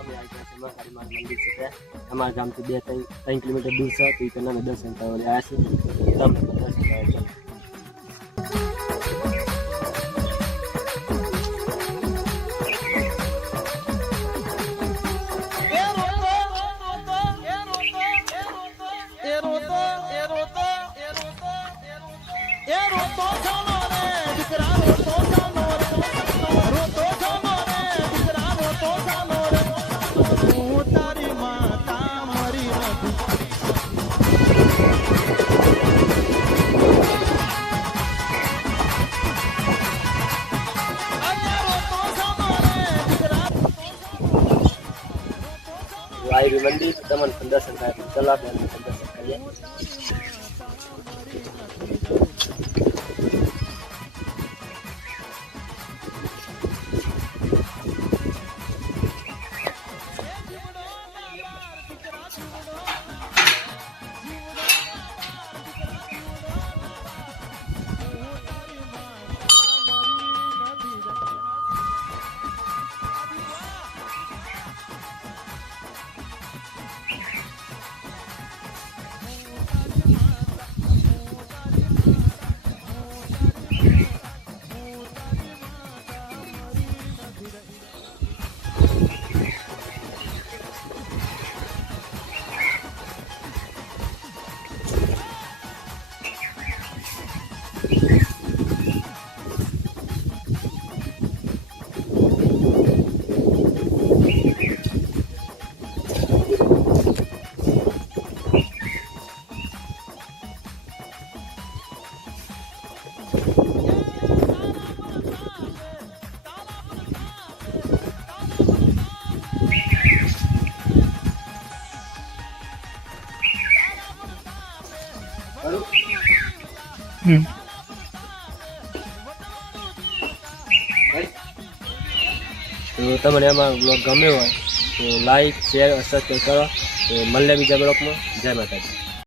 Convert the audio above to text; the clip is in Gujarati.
અમે આવી ગયા છે મહાકાળી માનું મંદિર છે ત્યાં અમારા ગામથી 2-3 કિલોમીટર દૂર છે તો ત્યાં અમે દર્શન કરવા આવ્યા છીએ તમે પણ દર્શન કરવા જાઓ આવી મંદિર તમને પણ દર્શન થાય ચલો આપણે દર્શન કરીએ તો તમને એમાં બ્લોગ ગમ્યો હોય તો લાઈક શેર સબસ્ક્રાઈબ કરો તો મળે બીજા બ્લોગમાં જય માતાજી।